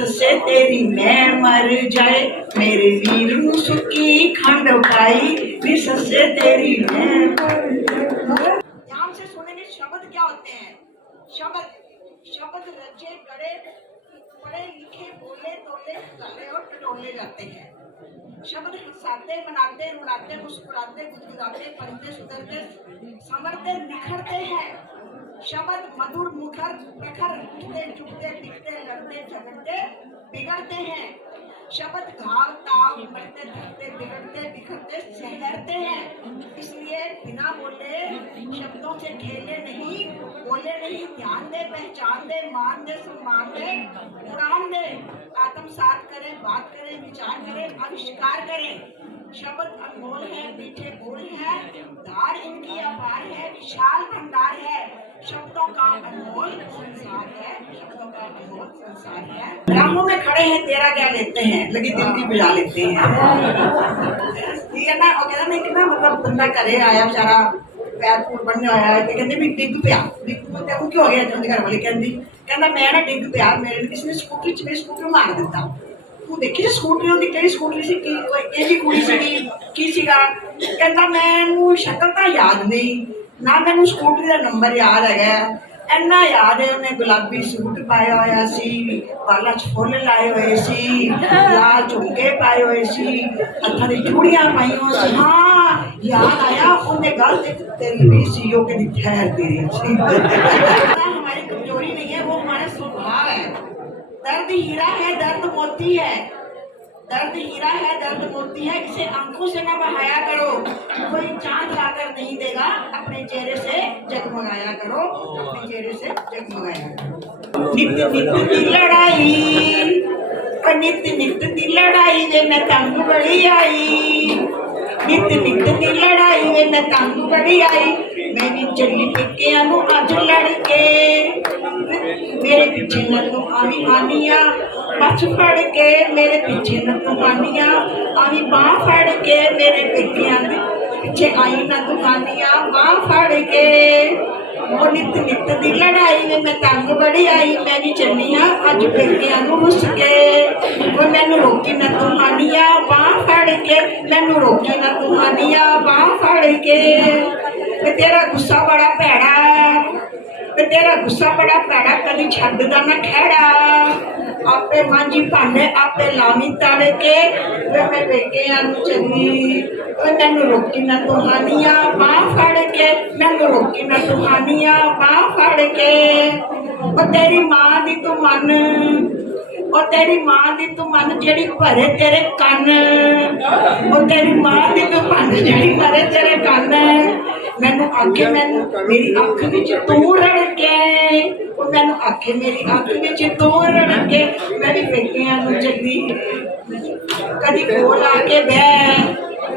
से तेरी मैं मर जाए, मेरे वीर सुखी खंड उठाई विष से तेरी मैं ध्यान से शब्द क्या होते हैं? शब्द शब्द रचे गड़े पढ़े, लिखे, बोले, तोले और टटोले जाते हैं। शब्द हंसाते, मनाते, रुलाते, मुस्कुराते, गुदगुदाते, पढ़ते, सुधरते निखरते हैं। शब्द मधुर, मुखर, प्रखर, उठते चुपते लिखते बिगड़ते हैं। शब्द घाव, ताव, बढ़ते थकते बिगड़ते, बिखरते, सहरते हैं। इसलिए बिना बोले शब्दों से खेले नहीं, बोले नहीं, ध्यान दे, पहचान दे, मान दे, सम्मान दे उड़ान दे। आत्मसात करें, बात करें, विचार करें, आविष्कार करें। शब्द अनमोल है, मीठे बोल है, धार इनकी अपार है, विशाल भंडार है। शब्दों का अनमोल संसार है, शब्दों का अनमोल संसार राहों में खड़े हैं तेरा क्या लेते हैं लगी दिल की बुझा लेते हैं ਠੀਕ ਹੈ ਨਾ ਉਹ ਕਹਿੰਦਾ ਨਹੀਂ ਕਿ ਨਾ ਮਤਲਬ ਬੰਦਾ ਘਰੇ ਆਇਆ ਵਿਚਾਰਾ ਪੈਰ ਪੂਰ ਬੰਨਿਆ ਹੋਇਆ ਹੈ ਤੇ ਕਹਿੰਦੇ ਵੀ ਡਿੱਗ ਪਿਆ ਡਿੱਗ ਪਿਆ ਤੇ ਉਹ ਕੀ ਹੋ ਗਿਆ ਤੇ ਉਹਦੇ ਘਰ ਵਾਲੀ ਕਹਿੰਦੀ ਕਹਿੰਦਾ ਮੈਂ ਨਾ ਡਿੱਗ ਪਿਆ ਮੇਰੇ ਨੂੰ ਕਿਸੇ ਨੇ ਸਕੂਟਰੀ ਚ ਮੇਰੀ ਸਕੂਟਰ ਮਾਰ ਦਿੱਤਾ ਤੂੰ ਦੇਖੀ ਸੀ ਸਕੂਟਰੀ ਉਹਦੀ ਕਿਹੜੀ ਸਕੂਟਰੀ ਸੀ ਕੀ ਕੋਈ ਕਿਹੜੀ ਕੁੜੀ ਸੀਗੀ ਕੀ ਸੀਗਾ ਕਹਿੰਦਾ ਮੈਨੂੰ ਸ਼ਕਲ ਤਾਂ ਯਾਦ ਨਹੀਂ ਨਾ ਮੈਨੂੰ ਸਕੂਟਰੀ ਦਾ ਨੰਬਰ ਯਾਦ ਹੈਗਾ ਇੰਨਾ ਯਾਦ ਹੈ ਉਹਨੇ ਗੁਲਾਬੀ ਸੂਟ ਪਾਇਆ ਹੋਇਆ ਸੀ ਵਾਲਾਂ 'ਚ ਫੁੱਲ ਲਾਏ ਹੋਏ ਸੀ ਲਾਲ ਝੁਮਕੇ ਪਾਏ ਹੋਏ ਸੀ ਹੱਥਾਂ 'ਚ ਚੂੜੀਆਂ ਪਾਈਆਂ ਹੋਈਆਂ ਸੀ ਹਾਂ ਯਾਦ ਆਇਆ ਉਹਨੇ ਗੱਲ ਤੇ ਤੇਰੀ ਵੀ ਸੀ ਉਹ ਕਹਿੰਦੀ ਠਹਿਰ ਤੇਰੀ ਸੀ हमारी कमजोरी नहीं है वो हमारा स्वभाव है दर्द हीरा है दर्द मोती है दर्द हीरा है, दर्द मोती है, इसे आँखों से ना बहाया करो। कोई चाँद लाकर नहीं देगा, अपने चेहरे से जगमगाया करो, अपने चेहरे से जगमगाया करो। नित्य नित्य की लड़ाई नित्य नित्य की लड़ाई वे मैं तंग बड़ी आई। नित्य नित्य की लड़ाई वे मैं तंग बड़ी आई। मैं भी चली पिके अनु अज लड़ी। ਮੇਰੇ ਪਿੱਛੇ ਨਾ ਤੂੰ ਆਵੀਂ ਆਨੀਆਂ ਬੱਚ ਫੜ ਕੇ ਮੇਰੇ ਪਿੱਛੇ ਨਾ ਤੂੰ ਆਨੀਆਂ ਆਵੀਂ ਬਾਹ ਫੜ ਕੇ ਮੇਰੇ ਪੇਕਿਆਂ ਦੇ ਪਿੱਛੇ ਆਈ ਨਾ ਤੂੰ ਆਨੀਆਂ, ਬਾਹ ਫੜ ਕੇ। ਉਹ ਨਿੱਤ ਨਿੱਤ ਦੀ ਲੜਾਈ ਵੇ ਮੈਂ ਤੰਗ ਬੜੀ ਆਈ, ਮੈਂ ਵੀ ਚੱਲੀ ਹਾਂ, ਅੱਜ ਪੇਕਿਆਂ ਨੂੰ ਰੁੱਸ ਕੇ। ਉਹ ਮੈਨੂੰ ਰੋਕੀ ਨਾ ਤੂੰ ਹਾਨੀਆਂ ਬਾਹ ਫੜ ਕੇ, ਮੈਨੂੰ ਰੋਕੀ ਨਾ ਤੂੰ ਹਾਨੀਆਂ ਬਾਹ ਫੜ ਕੇ। ਤੇ ਤੇਰਾ ਗੁੱਸਾ ਬੜਾ ਭੈੜਾ ਤੇਰਾ ਗੁੱਸਾ ਬੜਾ ਭੈੜਾ, ਕਦੀ ਛੱਡਦਾ ਨਾ ਖਹਿੜਾ। ਆਪੇ ਮਾਂਜੀ ਭਾਂਡੇ, ਆਪੇ ਲਾਵੀ ਤੜ ਕੇ। ਵੇ ਮੈਂ ਪੇਕਿਆਂ ਨੂੰ ਚੱਲੀ ਓਏ ਮੈਨੂੰ ਰੋਕੀ ਨਾ ਤੂੰ ਹਾਨੀਆਂ ਬਾਹ ਫੜ ਕੇ। ਮੈਨੂੰ ਰੋਕੀ ਨਾ ਤੂੰ ਹਾਨੀਆਂ ਬਾਹ ਫੜ ਕੇ। ਉਹ ਤੇਰੀ ਮਾਂ ਦੀ ਤੂੰ ਮੰਨ, ਉਹ ਤੇਰੀ ਮਾਂ ਦੀ ਤੂੰ ਮੰਨ ਜਿਹੜੀ ਭਰੇ ਤੇਰੇ ਕੰਨ। ਉਹ ਤੇਰੀ ਮਾਂ ਦੀ ਤੂੰ ਮੰਨ ਜਿਹੜੀ ਭਰੇ ਤੇਰੇ ਕੰਨ। ਮੈਨੂੰ ਆਖੇ, ਮੈਨੂੰ ਮੇਰੀ ਅੱਖ ਵਿੱਚ ਤੂੰ ਰੜ ਕੇ ਉਹ ਮੈਨੂੰ ਆਖੇ, ਮੇਰੀ ਅੱਖ ਵਿੱਚ ਤੂੰ ਰੜ ਕੇ ਮੈਂ ਵੀ ਪੇਕਿਆਂ ਨੂੰ ਚੱਲੀ ਕਦੀ ਕੋਲ ਆ ਕੇ ਬਹਿ,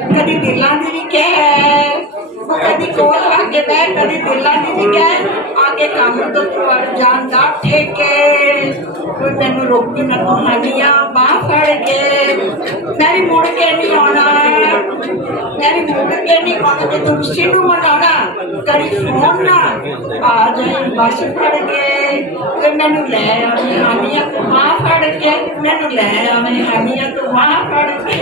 ਕਦੀ ਦਿਲਾਂ ਦੀ ਵੀ ਕਹਿ। ਉਹ ਕਦੀ ਕੋਲ ਆ ਕੇ ਬਹਿ, ਕਦੀ ਦਿਲਾਂ ਦੀ ਵੀ ਕਹਿ। ਆ ਕੇ ਕੰਮ ਤੋਂ ਤੁਰ ਜਾਣ ਦਾ ਠੇਕੇ। ਕੋਈ ਮੈਨੂੰ ਰੋਕ ਨਾ ਤੁਹਾਡੀਆਂ ਬਾਹ ਫੜ ਕੇ। ਮੈਂ ਵੀ ਮੁੜ ਕੇ ਨਹੀਂ ਆਉਣਾ। ਮੈਂ ਵੀ ਮੁੜ ਕੇ ਨਹੀਂ ਆਉਣਾ ਤੇ ਤੂੰ ਸਿੱਧੂ ਮਨਾਉਣਾ ਕਰੀ ਫੋਨ ਨਾ ਆ ਜਾਈ ਬਸ ਫੜ ਕੇ ਤੇ ਮੈਨੂੰ ਲੈ ਆਵੀਂ ਹਾਨੀਆਂ ਤੂੰ ਬਾਹ ਫੜ ਕੇ ਮੈਨੂੰ ਲੈ ਆਵੀਂ ਹਾਨੀਆਂ ਤੂੰ ਬਾਹ ਫੜ ਕੇ